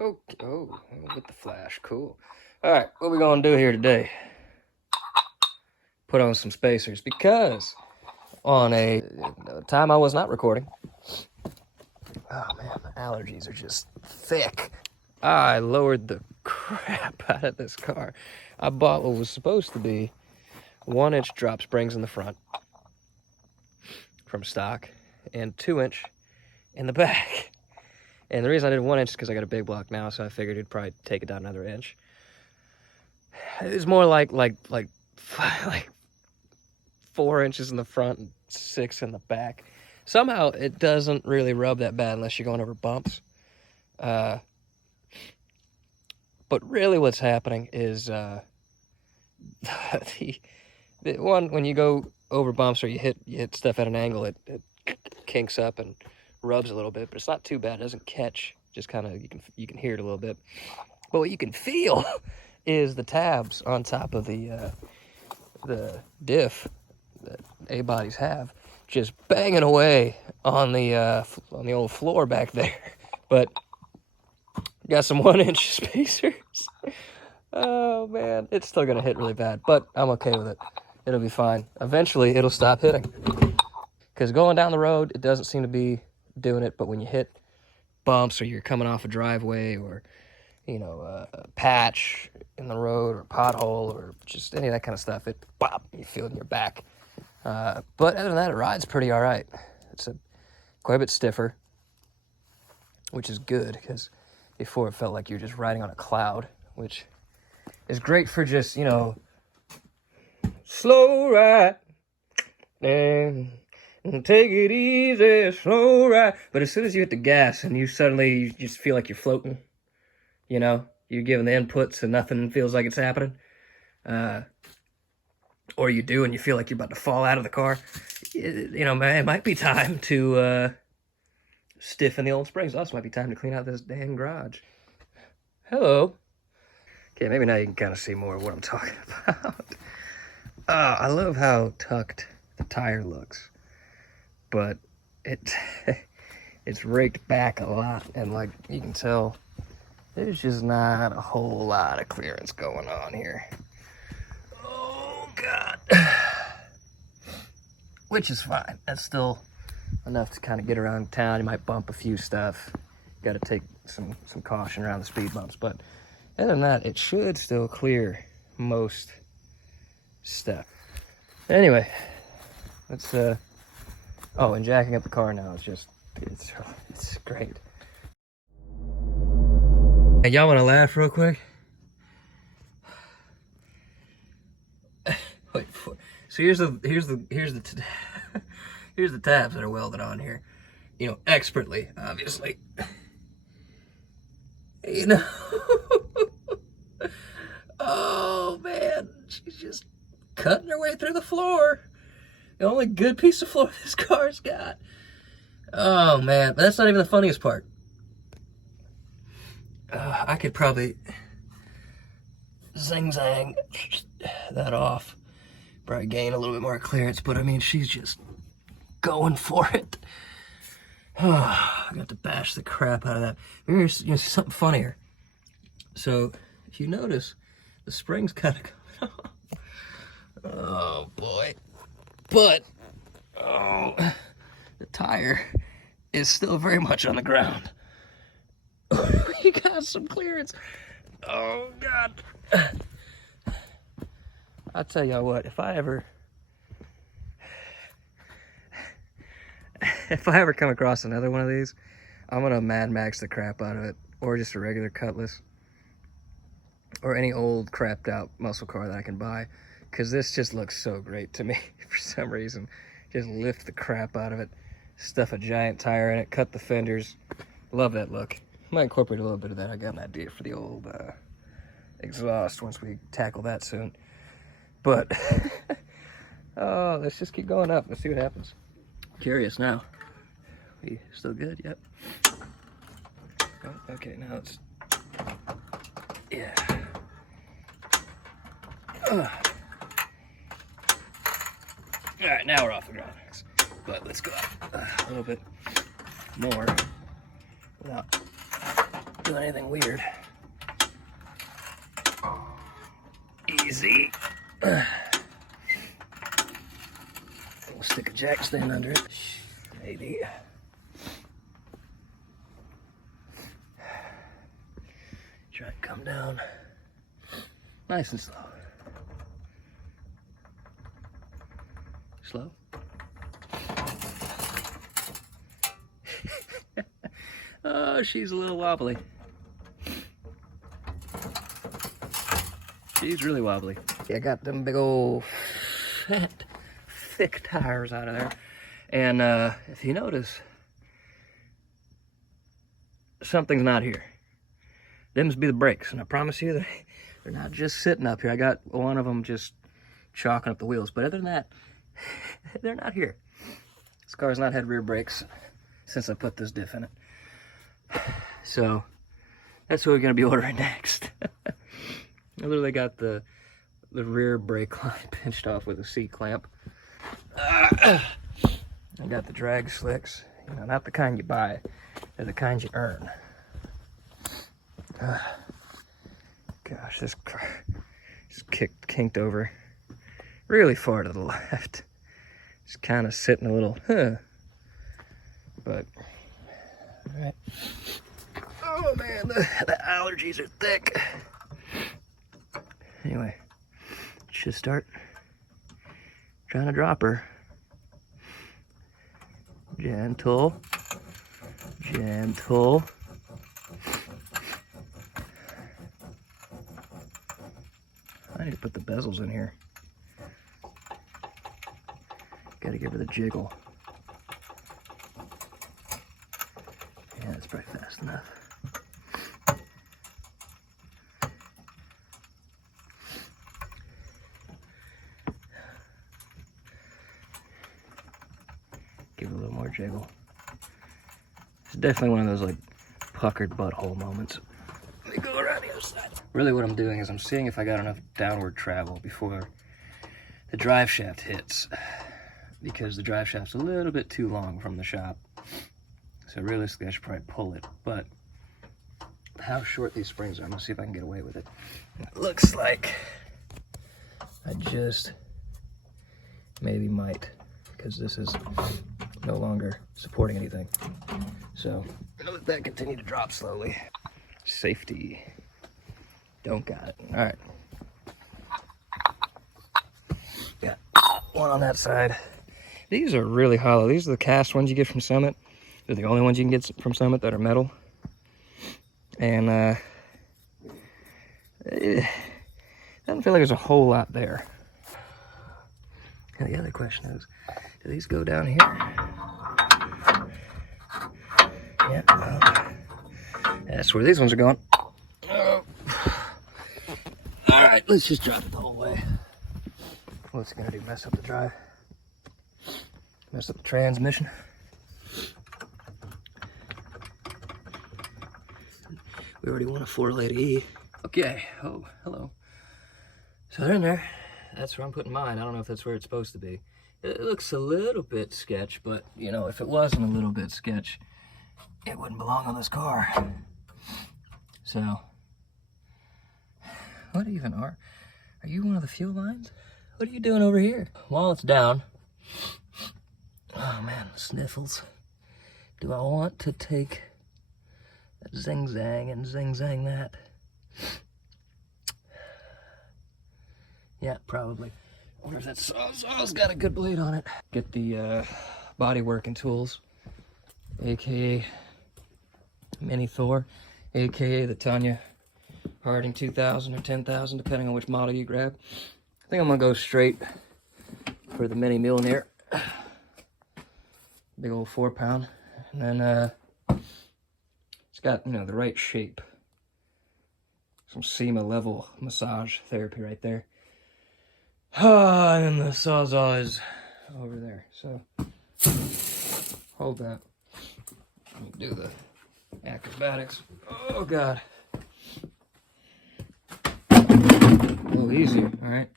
Okay. Oh, with the flash. Cool. All right, what we gonna do here today? Put on some spacers because on a time I was not recording. Oh man, my allergies are just thick. I lowered the crap out of this car. I bought what was supposed to be 1-inch drop springs in the front from stock and 2-inch in the back. And the reason I did 1 inch is because I got a big block now, so I figured it'd probably take it down another inch. It's more like 4 inches in the front and 6 in the back. Somehow it doesn't really rub that bad unless you're going over bumps. But really what's happening is the one, when you go over bumps or you hit stuff at an angle, it kinks up and rubs a little bit, but it's not too bad. It doesn't catch, just kind of, you can hear it a little bit. But what you can feel is the tabs on top of the diff that A-bodies have, just banging away on the old floor back there. But got some 1-inch spacers. Oh man, it's still gonna hit really bad, but I'm okay with it. It'll be fine. Eventually, it'll stop hitting. Because going down the road, it doesn't seem to be doing it, but when you hit bumps or you're coming off a driveway or, you know, a patch in the road or a pothole or just any of that kind of stuff, it pop, you feel it in your back. But other than that, it rides pretty all right. It's quite a bit stiffer, which is good because before it felt like you're just riding on a cloud, which is great for just, you know, slow ride and take it easy, slow ride. But as soon as you hit the gas and you just feel like you're floating, you know, you're giving the inputs and nothing feels like it's happening. Or you do and you feel like you're about to fall out of the car. You know, man, it might be time to stiffen the old springs. Also might be time to clean out this dang garage. Hello. Okay, maybe now you can kind of see more of what I'm talking about. I love how tucked the tire looks, but it's raked back a lot, and like you can tell, there's just not a whole lot of clearance going on here. Oh God. Which is fine. That's still enough to kind of get around town. You might bump a few stuff. Got to take some caution around the speed bumps, but other than that, it should still clear most stuff. Anyway, let's oh, and jacking up the car now is just it's great. Hey, y'all want to laugh real quick? Wait, so here's the here's the tabs that are welded on here, you know, expertly, obviously. You know, oh man, she's just cutting her way through the floor. The only good piece of floor this car's got. Oh man, but that's not even the funniest part. I could probably zing-zang that off. Probably gain a little bit more clearance, but I mean, she's just going for it. I got to bash the crap out of that. Here's, you know, something funnier. So, if you notice, the spring's kind of coming off. Oh boy. But, oh, the tire is still very much on the ground. You got some clearance. Oh God. I'll tell you what, if I ever come across another one of these, I'm gonna Mad Max the crap out of it, or just a regular Cutlass, or any old crapped out muscle car that I can buy, because this just looks so great to me for some reason. Just lift the crap out of it, stuff a giant tire in it, cut the fenders. Love that look. Might incorporate a little bit of that. I got an idea for the old exhaust once we tackle that soon. But oh, let's just keep going up. Let's see what happens. Curious now. We still good? Yep. Oh, okay, now it's, yeah. All right, now we're off the ground. But let's go up a little bit more without doing anything weird. Easy. We'll stick a jack stand under it. Maybe. Try and come down nice and slow. Slow. Oh, she's a little wobbly. She's really wobbly. Yeah, I got them big old fat, thick tires out of there. And if you notice, something's not here. Them must be the brakes. And I promise you, they're not just sitting up here. I got one of them just chalking up the wheels. But other than that, they're not here. This car's not had rear brakes since I put this diff in it. So that's what we're gonna be ordering next. I literally got the rear brake line pinched off with a C-clamp. I got the drag slicks, you know, not the kind you buy, they're the kind you earn. Gosh, this car is kinked over really far to the left. It's kind of sitting a little, but all right. Oh man, the allergies are thick. Anyway, just start trying to drop her. Gentle, gentle. I need to put the bezels in here. Gotta give her the jiggle. Yeah, that's probably fast enough. Give it a little more jiggle. It's definitely one of those like puckered butthole moments. Let me go around the other side. Really what I'm doing is I'm seeing if I got enough downward travel before the drive shaft hits. Because the drive shaft's a little bit too long from the shop. So realistically I should probably pull it. But how short these springs are, I'm gonna see if I can get away with it. It looks like I just maybe might, because this is no longer supporting anything. So I'll let that continue to drop slowly. Safety. Don't got it. All right. Got one on that side. These are really hollow. These are the cast ones you get from Summit. They're the only ones you can get from Summit that are metal. And it doesn't feel like there's a whole lot there. And the other question is, do these go down here? Yeah, that's where these ones are going. Oh. All right, let's just drop it the whole way. What's it gonna do? Mess up the drive? Mess up the transmission? We already want a 4-lady. Okay, oh, hello. So they're in there. That's where I'm putting mine. I don't know if that's where it's supposed to be. It looks a little bit sketch, but you know, if it wasn't a little bit sketch, it wouldn't belong on this car. So, what even are you one of the fuel lines? What are you doing over here? While it's down, oh man, sniffles. Do I want to take that zing-zang and zing-zang that? Yeah, probably. I wonder if that sawzall's got a good blade on it. Get the body working tools, aka Mini Thor, aka the Tanya Harding 2000 or 10,000, depending on which model you grab. I think I'm gonna go straight for the Mini Mjolnir. Big old 4-pound. And then it's got, you know, the right shape. Some SEMA level massage therapy right there. And then the sawzall is over there. So hold that. Let me do the acrobatics. Oh god. A little easier, alright.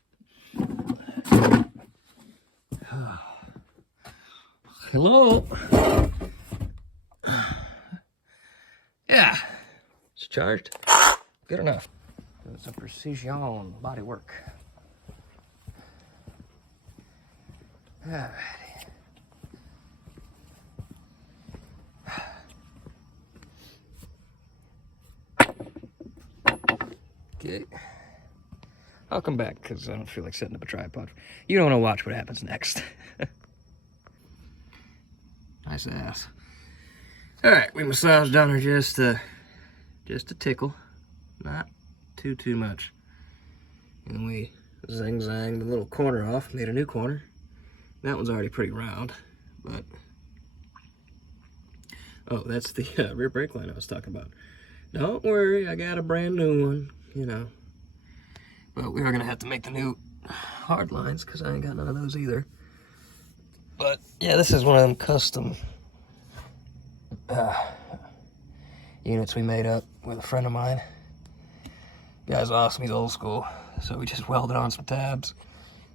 Hello. Yeah. Let's charged. Good enough. It's a precision body work. Alrighty. Okay. I'll come back because I don't feel like setting up a tripod. You don't want to watch what happens next. Nice ass. Alright, we massaged down her just a tickle. Not too much. And we zang-zanged the little corner off, made a new corner. That one's already pretty round, but... Oh, that's the rear brake line I was talking about. Don't worry, I got a brand new one, you know. But we are gonna have to make the new hard lines, because I ain't got none of those either. But, yeah, this is one of them custom units we made up with a friend of mine. Guy's awesome, he's old school. So we just welded on some tabs,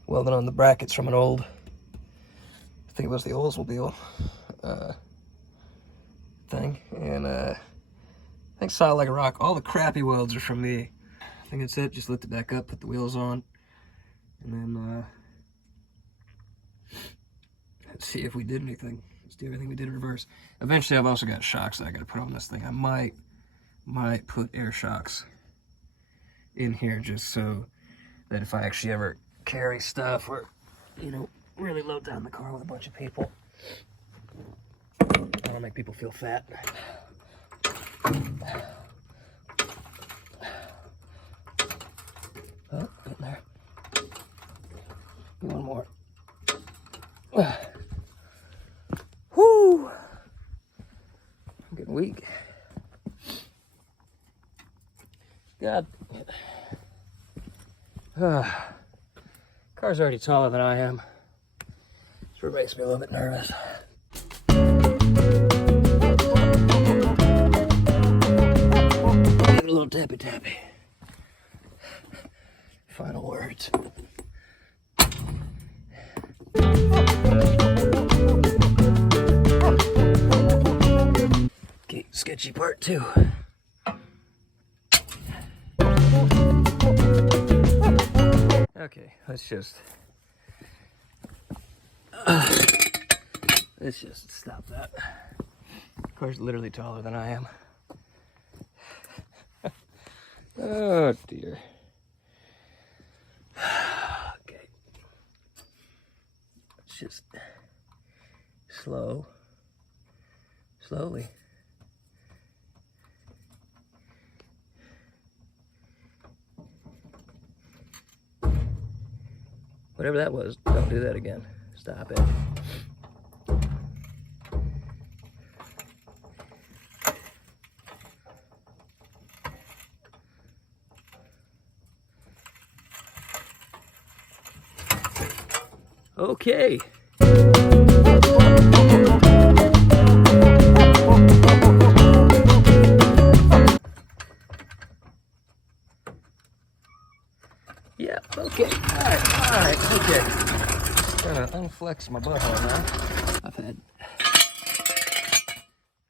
welded on the brackets from an old, I think it was the Oldsmobile thing, and I think solid like a rock. All the crappy welds are from me. I think that's it, just lift it back up, put the wheels on, and then let's see if we did anything. Let's do everything we did in reverse. Eventually I've also got shocks that I gotta put on this thing. I might put air shocks in here just so that if I actually ever carry stuff or, you know, really load down the car with a bunch of people, I don't make people feel fat. Oh, in there. One more. Whoo! I'm getting weak. God. Car's already taller than I am. So it makes me a little bit nervous. Give it a little tappy. Final words. Okay, sketchy part 2. Okay, let's just stop that. Car's literally taller than I am. Oh dear. Okay. Let's just slowly. Whatever that was, don't do that again. Stop it. Okay. Yeah, okay. Alright, okay. Gonna unflex my butthole now. I've had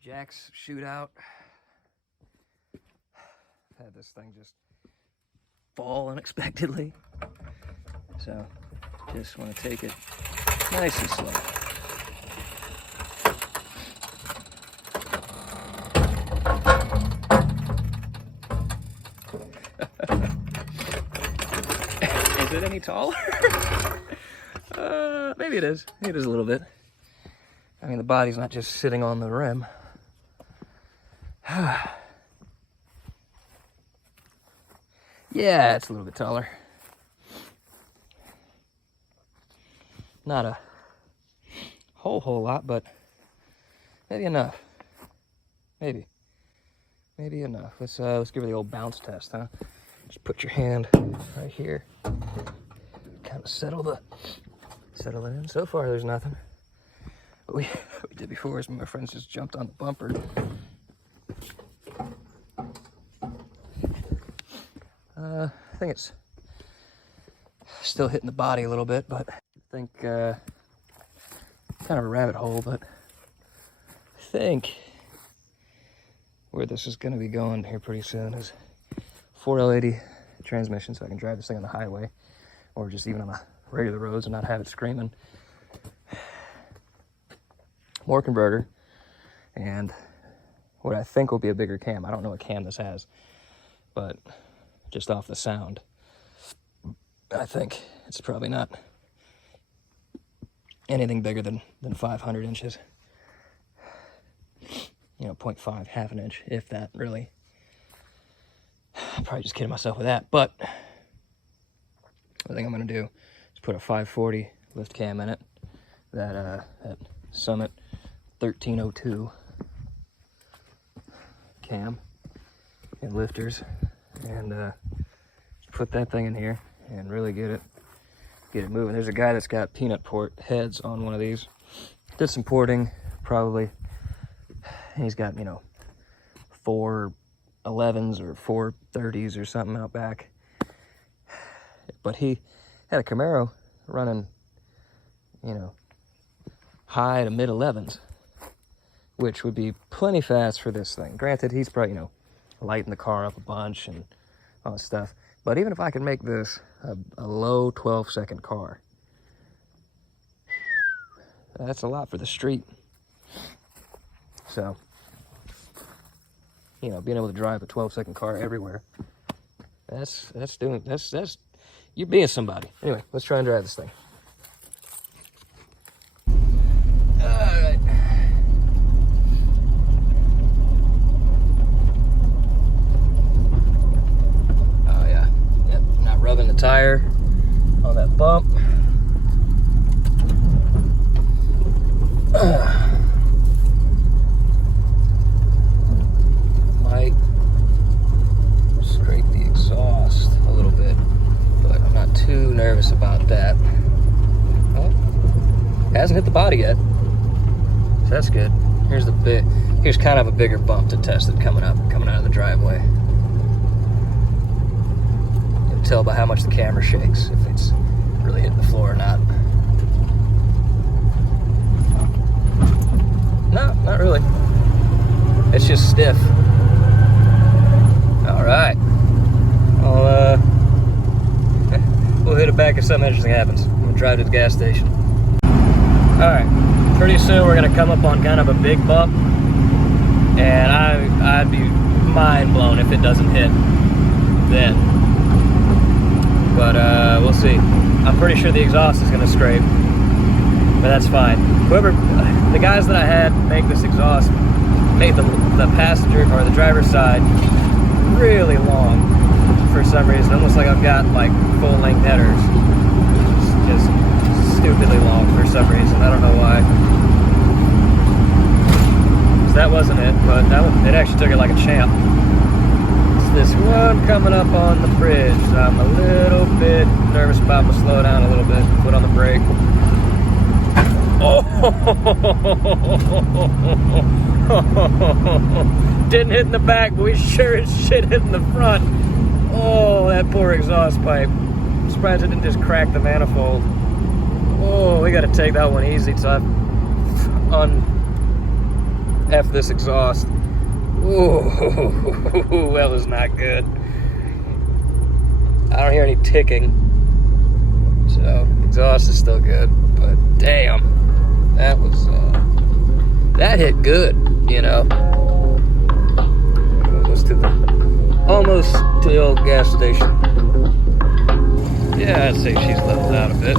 jacks shoot out. I've had this thing just fall unexpectedly. So, just want to take it nice and slow. Is it any taller? Maybe it is. Maybe it is a little bit. I mean, the body's not just sitting on the rim. Yeah, it's a little bit taller. Not a whole lot, but maybe enough. Maybe enough. Let's give her the old bounce test, huh? Just put your hand right here. Kind of settle it in. So far, there's nothing. What we did before is my friends just jumped on the bumper. I think it's still hitting the body a little bit, but I think kind of a rabbit hole, but I think where this is going to be going here pretty soon is 4L80 transmission, so I can drive this thing on the highway or just even on the regular roads and not have it screaming. More converter, and what I think will be a bigger cam. I don't know what cam this has, but just off the sound, I think it's probably not anything bigger than 500 inches. You know, 0.5, half an inch, if that, really. I'm probably just kidding myself with that, but the thing I'm gonna do is put a 540 lift cam in it, that Summit 1302 cam and lifters, and put that thing in here and really get it moving. There's a guy that's got peanut port heads on one of these. Did some porting, probably. And he's got, you know, 411s or 430s or something out back. But he had a Camaro running, you know, high to mid 11s, which would be plenty fast for this thing. Granted, he's probably, you know, lighting the car up a bunch and all this stuff. But even if I can make this a low 12-second car, that's a lot for the street. So, you know, being able to drive a 12-second car everywhere, that's you being somebody. Anyway, let's try and drive this thing. Alright. Oh yeah. Yep, not rubbing the tire on that bump. Might scrape the exhaust a little bit, but I'm not too nervous about that. Oh, hasn't hit the body yet, so that's good. Here's kind of a bigger bump to test it coming out of the driveway. You'll tell by how much the camera shakes if it's really hitting the floor or not. No, not really. It's just stiff. All right. We'll hit it back if something interesting happens. I'm gonna drive to the gas station. All right. Pretty soon we're gonna come up on kind of a big bump, and I'd be mind blown if it doesn't hit then. But we'll see. I'm pretty sure the exhaust is gonna scrape, but that's fine. The guys that I had make this exhaust made the passenger or the driver's side really long for some reason, almost like I've got like full-length headers. It's just stupidly long for some reason. I don't know why. So that wasn't it, but it actually took it like a champ. It's this one coming up on the bridge. So I'm a little bit nervous about to slow down a little bit, put on the brake. Oh, didn't hit in the back, but we sure as shit hit in the front. Oh, that poor exhaust pipe. I'm surprised it didn't just crack the manifold. Oh, we gotta take that one easy till I F this exhaust. Ooh, that was not good. I don't hear any ticking, so exhaust is still good, but damn. That was, that hit good, you know. Almost to the old gas station. Yeah, I'd say she's leveled out a bit.